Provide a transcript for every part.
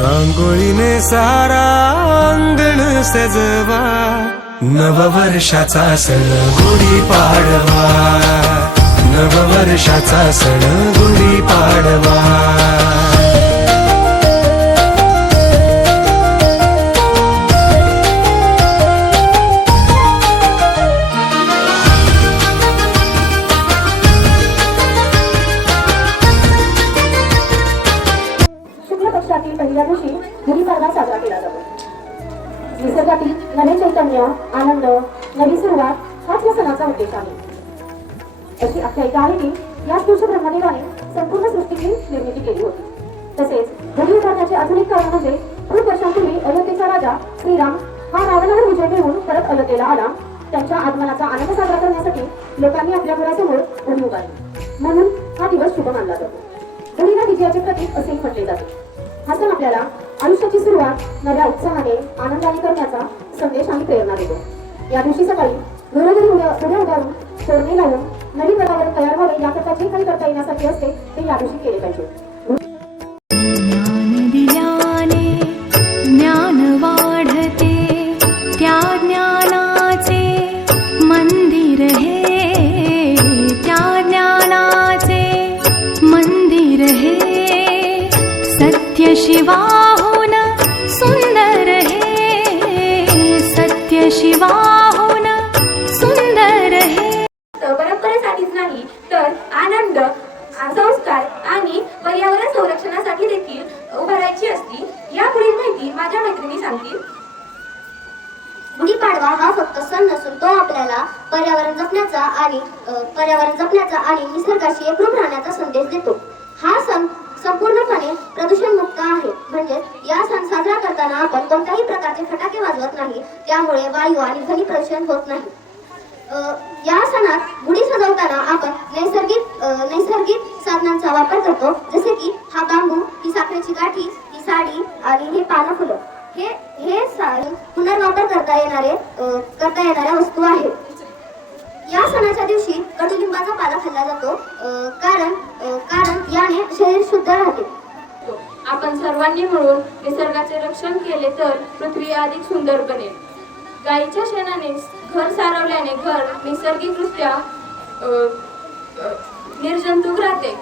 रांगोळीने सारा अंगण सजवा, नववर्षाचा सण गुढीपाडवा, नववर्षाचा सण गुढीपाडवा. पहिल्या दिवशी गुढीपाडवा साजरा केला जातो. निसर्गातील नवे चैतन्य, आनंद, नवी सुरुवात हाच या सणाचा उद्देश आहे. अशी आख्यायिका आहे की याच दिवशी ब्रह्मदेवाने संपूर्ण सृष्टीची निर्मिती केली होती. तसेच गुढी उभारण्याचे आधुनिक कारण म्हणजे खूप वर्षांपूर्वी अयोध्येचा राजा श्रीराम हा रावणावर विजय मिळवून परत अयोध्येला आला. त्यांच्या आगमनाचा आनंद साजरा करण्यासाठी लोकांनी आपल्या घरासमोर गुढी उभारली, म्हणून हा दिवस शुभ मानला जातो. गुढीला विजयाचे प्रतीक असेही म्हटले जाते. हा सण आपल्याला आयुष्याची सुरुवात नव्या उत्साहाने, आनंदाने करण्याचा संदेश आणि प्रेरणा देतो. या दिवशी सकाळी घरोघरी उड्या उभारून, तोरणे लावून नवीन वातावरण तयार व्हावे याकरता जे काही करता येण्यासाठी असते ते या दिवशी केले पाहिजे. ज्ञान दिल्याने ज्ञान वाढते, त्या ज्ञानाचे मंदिर हे, त्या ज्ञानाचे मंदिर हे, सत्य शिवाहून सुंदर हे, सत्य शिवाहून सुंदर हे. परंपरेसाठीच नाही तर आनंद, संस्कार आणि पर्यावरण संरक्षणासाठी देखील उभारायची असती. यापुढील माहिती माझ्या मैत्रिणी सांगतील. गुढीपाडवा हा फक्त सण नसून तो आपल्याला पर्यावरण जपण्याचा आणि निसर्गाशी एकरूप राहण्याचा संदेश देतो. हा सण संपूर्णपणे प्रदूषण मुक्त आहे. म्हणजे या सण साजरा करताना आपण कोणत्याही प्रकारचे फटाके वाजवत नाही, त्यामुळे वायू आणि ध्वनी प्रदूषण होत नाही. या सणात गुढी सजवताना आपण नैसर्गिक साधनांचा वापर करतो, जसे की हा बांबू, ही साखरेची गाठी, ही साडी आणि हे पानं फुलं. हे पुनर्वापर करता येणाऱ्या वस्तू आहेत. या सणाच्या दिवशी कडुलिंबाचा पाला खाल्ला जातो, कारण याने शरीर शुद्ध राहते. आपण सर्वांनी मिळून निसर्गाचे रक्षण केले तर पृथ्वी अधिक सुंदर बनेल. गायीच्या शेणाने घर सारवल्याने घर नैसर्गिकदृष्ट्या निर्जंतुक राहते.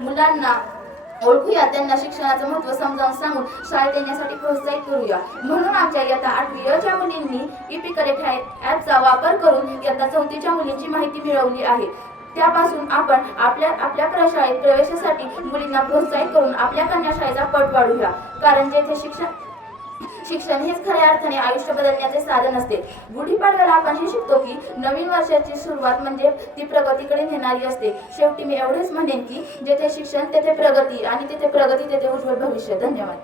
मुलांना ओळखूया, त्यांना शिक्षणाचं महत्त्व समजावून सांगून शाळेत येण्यासाठी प्रोत्साहित करूया. म्हणून आमच्या इयत्ता 8वी च्या मुलींनी ईपी करेक्ट ॲपचा वापर करून इयत्ता 4च्या मुलींची माहिती मिळवली आहे. त्यापासून आपण आपल्या प्रशाळेत प्रवेशासाठी मुलींना प्रोत्साहित करून आपल्या कन्या शाळेचा पट वाढवूया. कारण जेथे शिक्षण हेच खऱ्या अर्थाने आयुष्य बदलण्याचे साधन असते. गुढीपाडव्याला आपण हे शिकतो की नवीन वर्षाची सुरुवात म्हणजे ती प्रगतीकडे नेणारी असते. शेवटी मी एवढेच म्हणेन की जेथे शिक्षण तेथे प्रगती, आणि तेथे प्रगती तेथे उज्ज्वल भविष्य. धन्यवाद.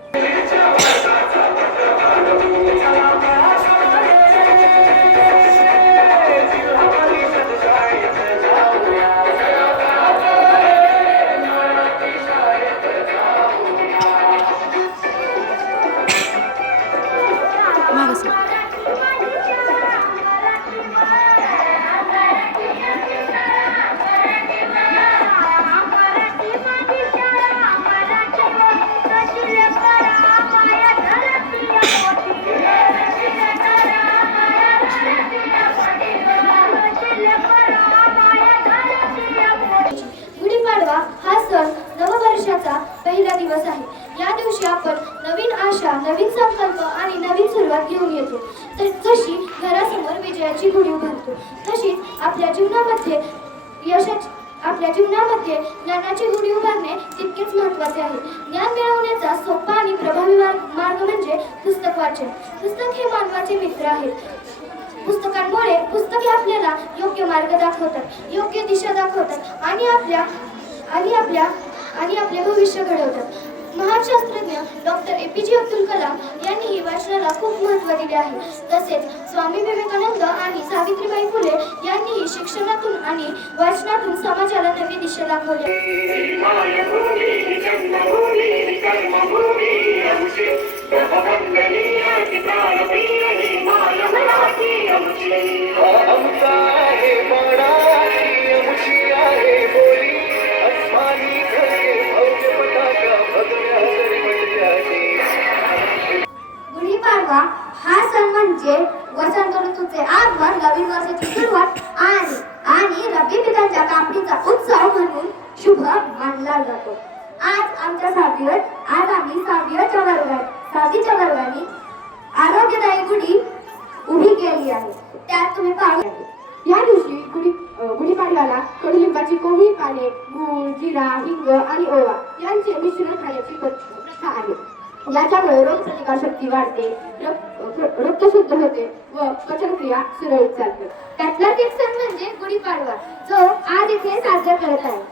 गुढीपाडवा हा सण नववर्षाचा पहिला दिवस आहे. या दिवशी आपण नवीन आशा, नवीन संकल्प आणि नवीन सुरुवात घेऊन येतो. तर जशी घरासमोर विजयाची गुढी उभारतो, तशीच आपल्या जीवनामध्ये ज्ञानाची गुढी उभारणे तितकेच महत्त्वाचे आहे. ज्ञान मिळवण्याचा सोपा आणि प्रभावी मार्ग म्हणजे पुस्तक वाचन. पुस्तक हे मानवाचे मित्र आहेत. पुस्तके आपल्याला योग्य मार्ग दाखवतात, योग्य दिशा दाखवतात आणि आपले भविष्य घडवतात. महान शास्त्रज्ञ डॉक्टर APJ अब्दुल कलाम यांनीही वाचनाला खूप महत्त्व दिले आहे. तसेच स्वामी विवेकानंद आणि सावित्रीबाई फुले यांनीही शिक्षणातून आणि वाचनातून समाजाला नवी दिशा दाखवली. गुढीपाडवा हा सण म्हणजे वसंत ऋतूचे आगमन, नवीन वर्षाची सुरुवात आणि रब्बी पिकांच्या कापणीचा उत्सव म्हणून शुभ मानला जातो. आज आम्ही सहावीच्या वर्गाने आरोग्यदायी गुढी उभी केली आहे. त्यात तुम्ही पाहू. या दिवशी गुढीपाडव्याला कडुलिंबाची कोवळी पाने, गूळ, जिरा, हिंग आणि ओवा यांचे मिश्रण खाण्याची प्रथा आहे. याच्यामुळे रोगप्रतिकार शक्ती वाढते, रक्त शुद्ध होते व पचनक्रिया सुरळीत चालते. त्यातलाच एक सण म्हणजे गुढीपाडवा, जो आज इथे साजरा करत आहे.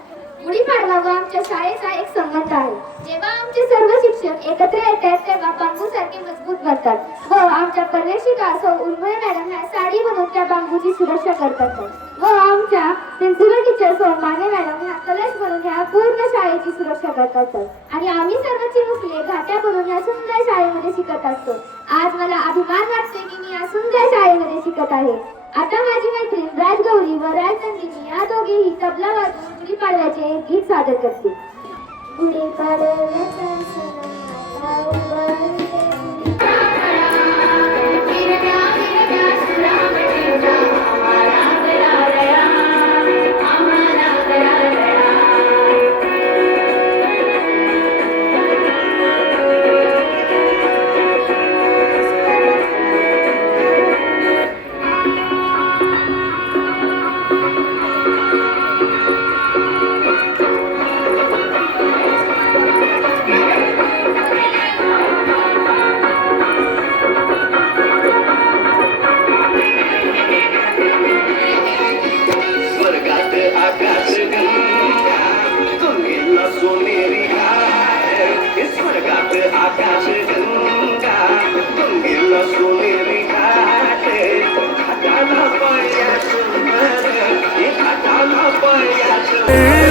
गुढीपाडवा व आमच्या शाळेचा एक संबंध आहे. जेव्हा आमचे सर्व शिक्षक एकत्र येतात तेव्हा बांबूसारखे मजबूत बनतात व आमच्या पर्यवेक्षिका उर्मिला मॅडम ह्या साडी बनवून त्या बांबूची सुरक्षा करतात व आमच्या प्रिन्सिपल टीचर माने मॅडम ह्या कलश बनवून ह्या पूर्ण शाळेची सुरक्षा करतात आणि आम्ही सर्वची मुले घाट्या बनवून या सुंदर शाळेमध्ये शिकत असतो. आज मला अभिमान वाटते की मी या सुंदर शाळेमध्ये शिकत आहे. आता माझी मैत्रीण राजगौरी व राजनंदिनी या दोघेही तबला वाजवून गुढीपाडव्याचे एक गीत सादर करतील.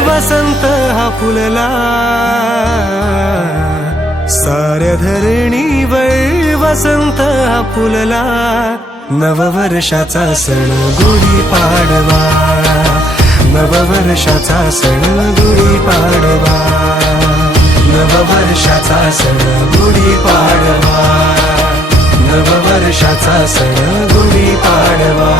वसंत हा फुलला साऱ्या धरणीवर, वसंत हा फुलला नववर्षाचा सण गुढीपाडवा, नववर्षाचा सण गुढीपाडवा, नववर्षाचा सण गुढीपाडवा, नववर्षाचा सण गुढीपाडवा.